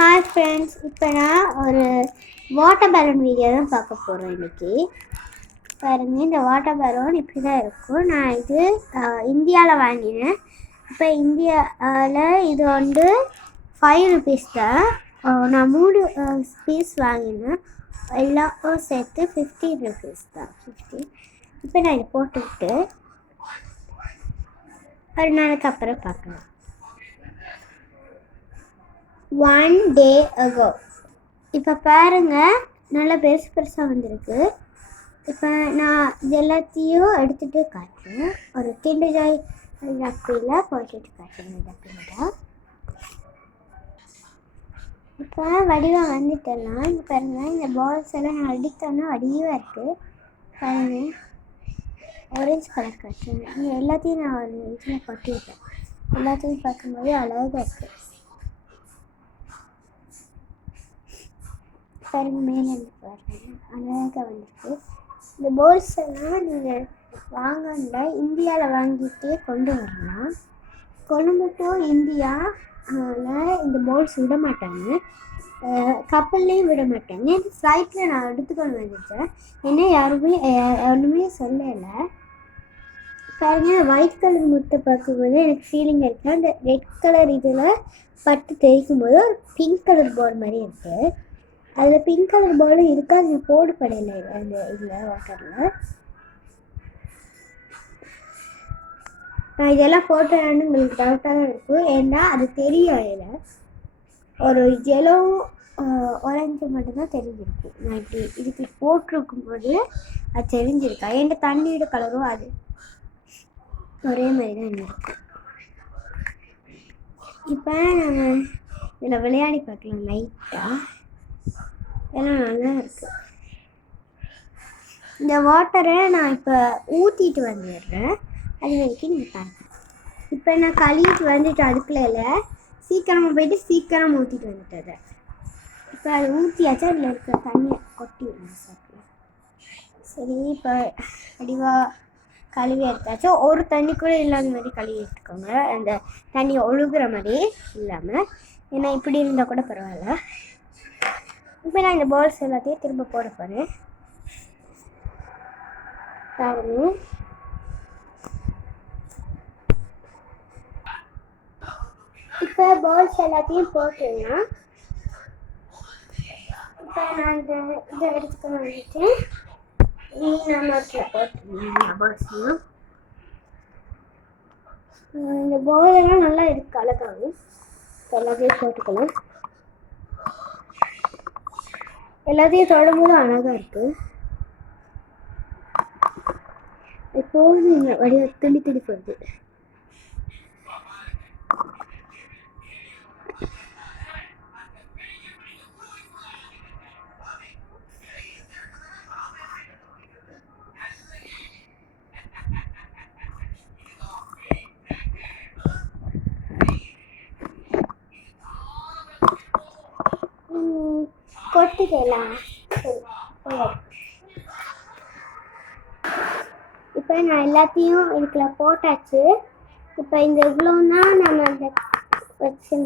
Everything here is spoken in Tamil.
ஹாய் ஃப்ரெண்ட்ஸ், இப்போ நான் ஒரு வாட்டர் பலூன் வீடியோ தான் பார்க்க போகிறோம் இன்றைக்கி. பாருங்கள், இந்த வாட்டர் பலூன் இப்படி தான் இருக்கும். நான் இது இந்தியாவில் வாங்கினேன். இப்போ இந்தியாவில் இது வந்து 5 rupees தான். நான் 3 பீஸ் வாங்கினேன். எல்லாம் சேர்த்து 15 rupees தான். 15. இப்போ நான் இதை போட்டுக்கிட்டு ஒரு நாளைக்கு அப்புறம் பார்க்கலாம். 1 day ago. இப்போ பாருங்கள், நல்லா பெருசாக வந்திருக்கு. இப்போ நான் இது எல்லாத்தையும் எடுத்துகிட்டு காட்டுறேன். ஒரு கிண்டர் ஜாய் டப்பில் போட்டுட்டு காட்டுறேன். டப்பில் இப்போ வடிவம் வந்துட்டெல்லாம் இங்கே பாருங்கள், இந்த பால்ஸ் எல்லாம் நான் அடித்தோன்னா வடிவாக இருக்குது. பாருங்கள், ஆரஞ்சு கலர் காட்டுறேன். இங்கே எல்லாத்தையும் நான் ஒரு இதில் கொட்டிவிட்டேன். எல்லாத்தையும் பார்க்கும்போது அழகாக இருக்குது. பாருங்க, மேலே பாருங்கள், அழகாக வந்துருக்கு. இந்த போல்ஸ் எல்லாம் நீங்கள் வாங்கினா இந்தியாவில் வாங்கிட்டே கொண்டு வரலாம். கொழும்பு டு இந்தியாவில் இந்த போல்ஸ் விட மாட்டாங்க, கப்பல்லையும் விட மாட்டாங்க. இந்த ஃப்ளைட்டில் நான் எடுத்துக்கொண்டு வந்துட்டேன். ஏன்னா யாருமே ஒன்றுமே சொல்லலை. பாருங்கள், ஒயிட் கலர் முட்டை பார்க்கும்போது எனக்கு ஃபீலிங் இருக்குது. அந்த ரெட் கலர் இதில் பட்டு தெரிக்கும் போது ஒரு பிங்க் கலர் பால் மாதிரி இருக்குது. அதில் பிங்க் கலர் பாலும் இருக்குது, அது போடப்படலை அந்த இதில் வாட்டரில். நான் இதெல்லாம் போட்டேன்னு உங்களுக்கு டவுட்டாக தான் இருக்கும். ஏன்னா அது தெரியும், அதில் ஒரு எல்லோ ஆரஞ்சு மட்டும்தான் தெரிஞ்சிருக்கும். நான் இப்படி இதுக்கு போட்டிருக்கும் போது அது தெரிஞ்சிருக்கா. ஏன்னா தண்ணியோட கலரும் அது ஒரே மாதிரி தான் இருக்கும். இப்போ நம்ம இதில் விளையாடி பார்க்கலாம் லைட்டாக. எல்லாம் நல்லா இருக்குது. இந்த வாட்டரை நான் இப்போ ஊற்றிட்டு வந்துடுறேன். அது வரைக்கும் நீங்கள் பாருங்கள். இப்போ நான் கழுவிட்டு வந்துட்டு அடுக்கலையில் சீக்கிரமாக போயிட்டு சீக்கிரம் ஊற்றிட்டு வந்துட்டேன். இப்போ அது ஊற்றியாச்சு, அதில் இருக்கிற தண்ணியை கொட்டி விடுங்க சாப்பிட. சரி, இப்போ வடிவாக கழுவி எடுத்தாச்சு. ஒரு தண்ணி கூட இல்லாத மாதிரி கழுவி எடுத்துக்கோங்க, அந்த தண்ணி ஒழுகுற மாதிரி இல்லாமல். ஏன்னா இப்படி இருந்தால் கூட பரவாயில்ல. இப்போ நான் இந்த பால்ஸ் எல்லாத்தையும் திரும்ப போட போகிறேன். பாருங்க, இப்போ பால்ஸ் எல்லாத்தையும் போட்டேன்னா இப்போ நான் இதை எடுத்துக்க வந்துட்டு மீனத்தில் போட்டுருந்தேன் பால்ஸையும். இந்த பாலெல்லாம் நல்லா இருக்குது, அழகாகும். எல்லாத்தையும் போட்டுக்கலாம். எல்லாத்தையும் தொடும்போது அழகாக இருக்குது. எப்போது வடிவ துண்டி துண்டி போகுது. கொட்டிக்கலாம். இப்போ நான் எல்லாத்தையும் இதுக்குள்ள போட்டாச்சு. இப்போ இந்த இவ்வளோ தான் நம்ம அந்த வச்சு